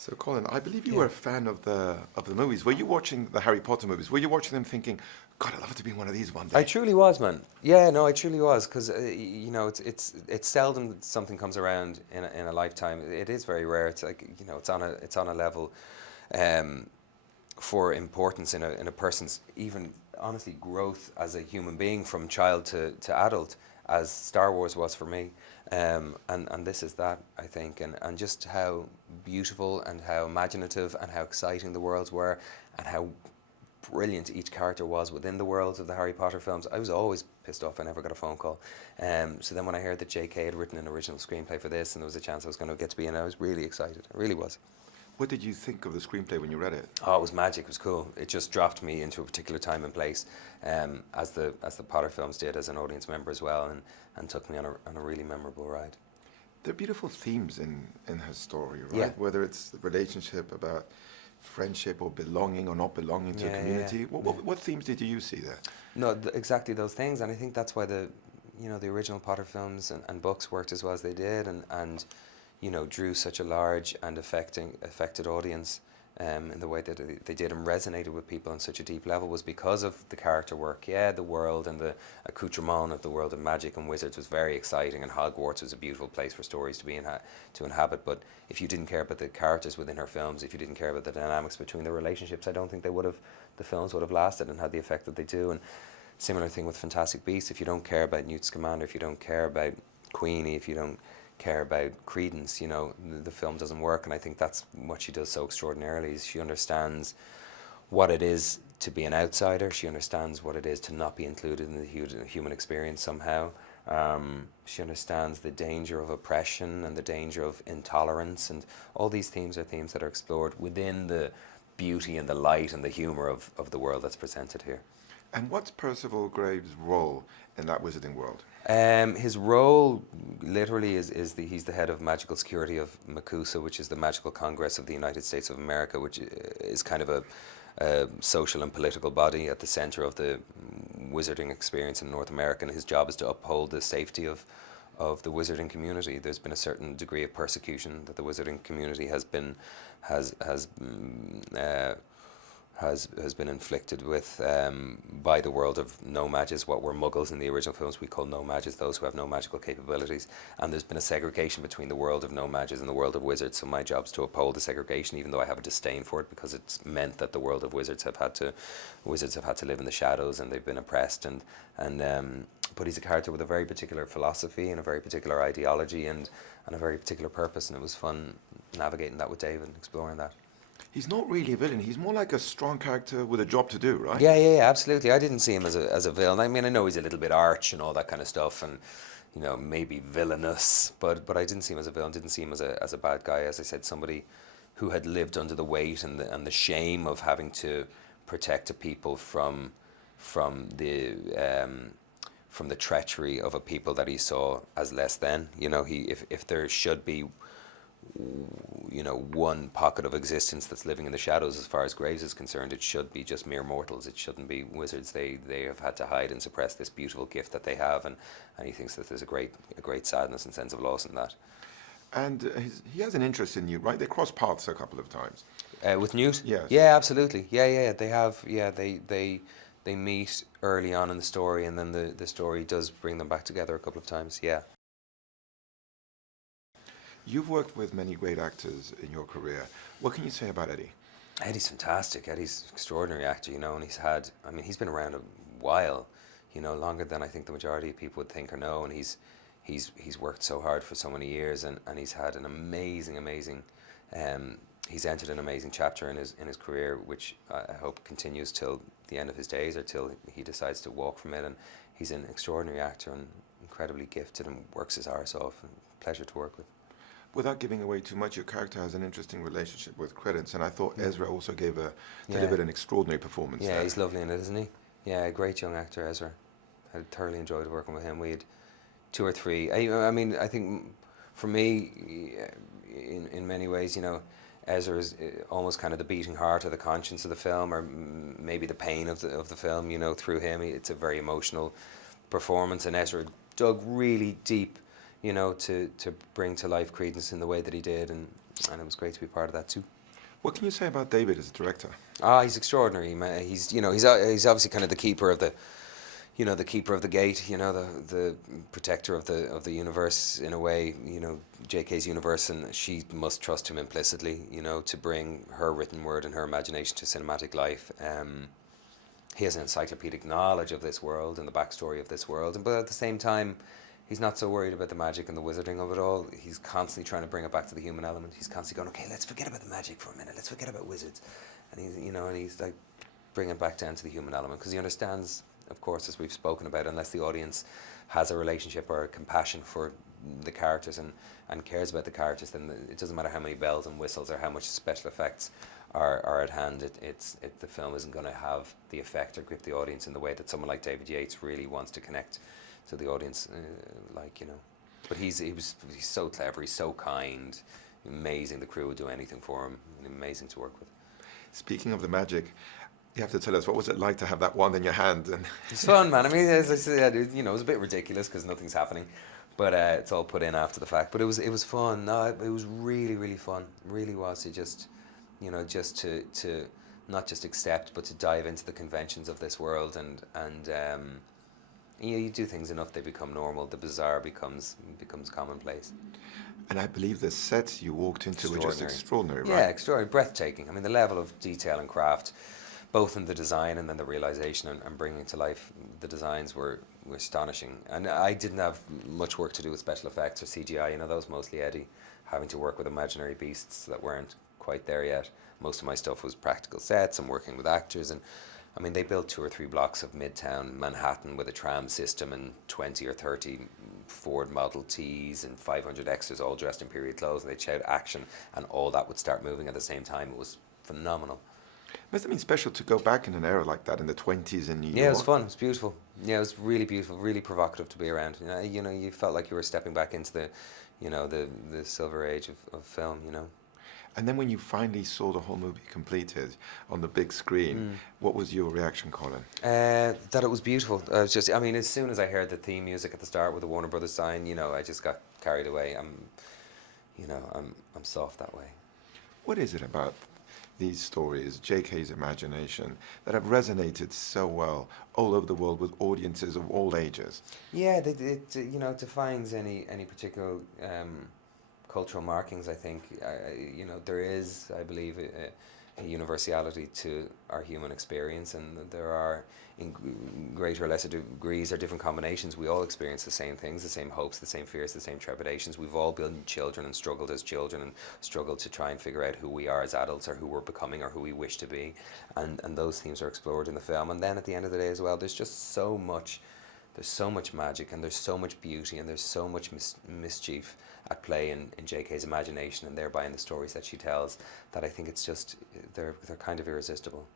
So, Colin, I believe you Yeah. were a fan of the movies. Were you watching the Harry Potter movies? Were you watching them thinking, God, I'd love to be in one of these one day? I truly was, man. Yeah, no, I truly was, because you know, it's seldom that something comes around in a lifetime. It is very rare. It's like, you know, it's on a level for importance in a person's even honestly growth as a human being from child to adult, as Star Wars was for me. And this is that, I think, and just how beautiful and how imaginative and how exciting the worlds were, and how brilliant each character was within the worlds of the Harry Potter films. I was always pissed off I never got a phone call. So then when I heard that J.K. had written an original screenplay for this and there was a chance I was going to get to be in it, I was really excited. I really was. What did you think of the screenplay when you read it? Oh, it was magic. It was cool. It just dropped me into a particular time and place, as the Potter films did, as an audience member as well, and took me on a really memorable ride. There are beautiful themes in her story, right? Yeah. Whether it's the relationship about friendship or belonging or not belonging to a Yeah, community. yeah. What themes did you see there? No, exactly those things, and I think that's why the original Potter films and books worked as well as they did, and you know, drew such a large and affected audience in the way that they did, and resonated with people on such a deep level, was because of the character work. Yeah, the world and the accoutrement of the world of magic and wizards was very exciting, and Hogwarts was a beautiful place for stories to be to inhabit. But if you didn't care about the characters within her films, if you didn't care about the dynamics between the relationships, I don't think the films would have lasted and had the effect that they do. And similar thing with Fantastic Beasts. If you don't care about Newt Scamander, if you don't care about Queenie, if you don't care about Credence, you know, the film doesn't work. And I think that's what she does so extraordinarily, is she understands what it is to be an outsider. She understands what it is to not be included in the human experience somehow. She understands the danger of oppression and the danger of intolerance, and all these themes are themes that are explored within the beauty and the light and the humour of the world that's presented here. And what's Percival Graves' role in that wizarding world? His role literally is he's the head of magical security of MACUSA, which is the Magical Congress of the United States of America, which is kind of a social and political body at the center of the wizarding experience in North America. And his job is to uphold the safety of the wizarding community. There's been a certain degree of persecution that the wizarding community has been inflicted with by the world of No-Majs, what were Muggles in the original films. We call No-Majs those who have no magical capabilities. And there's been a segregation between the world of No-Majs and the world of wizards. So my job is to uphold the segregation, even though I have a disdain for it, because it's meant that the world of wizards have had to live in the shadows, and they've been oppressed. But he's a character with a very particular philosophy and a very particular ideology and a very particular purpose. And it was fun navigating that with David and exploring that. He's not really a villain. He's more like a strong character with a job to do, right? Yeah, absolutely. I didn't see him as a villain. I mean, I know he's a little bit arch and all that kind of stuff, and you know, maybe villainous, but I didn't see him as a villain. Didn't see him as a bad guy. As I said, somebody who had lived under the weight and the shame of having to protect a people from the treachery of a people that he saw as less than. You know, if there should be, you know, one pocket of existence that's living in the shadows as far as Graves is concerned, it should be just mere mortals. It shouldn't be wizards. They have had to hide and suppress this beautiful gift that they have, and he thinks that there's a great sadness and sense of loss in that. And he has an interest in you, right? They cross paths a couple of times. With Newt? Yes. Yeah, absolutely. Yeah. They have. Yeah, they meet early on in the story, and then the story does bring them back together a couple of times. Yeah. You've worked with many great actors in your career. What can you say about Eddie? Eddie's fantastic. Eddie's an extraordinary actor, you know, and he's been around a while, you know, longer than I think the majority of people would think or know, and he's worked so hard for so many years, and he's had an amazing he's entered an amazing chapter in his career, which I hope continues till the end of his days, or till he decides to walk from it. And he's an extraordinary actor and incredibly gifted and works his arse off, and pleasure to work with. Without giving away too much, your character has an interesting relationship with Credence, and I thought Ezra also delivered an extraordinary performance. Yeah, there. he's lovely in it, isn't he? Yeah, a great young actor, Ezra. I thoroughly enjoyed working with him. We had 2 or 3. I mean, I think for me, in many ways, you know, Ezra is almost kind of the beating heart or the conscience of the film, or maybe the pain of the film. You know, through him, it's a very emotional performance, and Ezra dug really deep, you know, to bring to life Credence in the way that he did, and and it was great to be part of that too. What can you say about David as a director? He's extraordinary. He's he's obviously kind of the keeper of the, the keeper of the gate. The protector of the universe in a way. J.K.'s universe, and she must trust him implicitly. To bring her written word and her imagination to cinematic life. He has an encyclopedic knowledge of this world and the backstory of this world, but at the same time, he's not so worried about the magic and the wizarding of it all. He's constantly trying to bring it back to the human element. He's constantly going, okay, let's forget about the magic for a minute. Let's forget about wizards. And he's like bringing it back down to the human element, because he understands, of course, as we've spoken about, unless the audience has a relationship or a compassion for the characters and cares about the characters, then it doesn't matter how many bells and whistles or how much special effects are at hand. The film isn't going to have the effect or grip the audience in the way that someone like David Yates really wants to connect to the audience, But he's so clever, he's so kind, amazing. The crew would do anything for him, amazing to work with. Speaking of the magic, you have to tell us, what was it like to have that wand in your hand? And it's fun, man. I mean, as I said, it was a bit ridiculous because nothing's happening, but it's all put in after the fact. But it was fun. No, it was really, really fun. It really was to just to not just accept, but to dive into the conventions of this world and you do things enough, they become normal. The bizarre becomes commonplace. And I believe the sets you walked into were just extraordinary, right? Yeah, extraordinary, breathtaking. I mean, the level of detail and craft, both in the design and then the realization and bringing to life the designs were astonishing. And I didn't have much work to do with special effects or CGI. That was mostly Eddie, having to work with imaginary beasts that weren't quite there yet. Most of my stuff was practical sets and working with actors. And I mean, they built 2 or 3 blocks of Midtown Manhattan with a tram system and 20 or 30 Ford Model Ts and 500 extras all dressed in period clothes, and they'd shout action, and all that would start moving at the same time. It was phenomenal. Must have been special to go back in an era like that in the 20s in New York. Yeah, it was fun. It was beautiful. Yeah, it was really beautiful, really provocative to be around. You felt like you were stepping back into the silver age of film. And then when you finally saw the whole movie completed on the big screen, what was your reaction, Colin? That it was beautiful. As soon as I heard the theme music at the start with the Warner Brothers sign, I just got carried away. I'm soft that way. What is it about these stories, J.K.'s imagination, that have resonated so well all over the world with audiences of all ages? Yeah, it defines any particular cultural markings. I think there is, I believe, a universality to our human experience, and there are, in greater or lesser degrees or different combinations, we all experience the same things, the same hopes, the same fears, the same trepidations. We've all been children and struggled as children and struggled to try and figure out who we are as adults, or who we're becoming, or who we wish to be, and those themes are explored in the film. And then at the end of the day as well, there's just so much magic, and there's so much beauty, and there's so much mischief at play in J.K.'s imagination, and thereby in the stories that she tells, that I think it's just, they're kind of irresistible.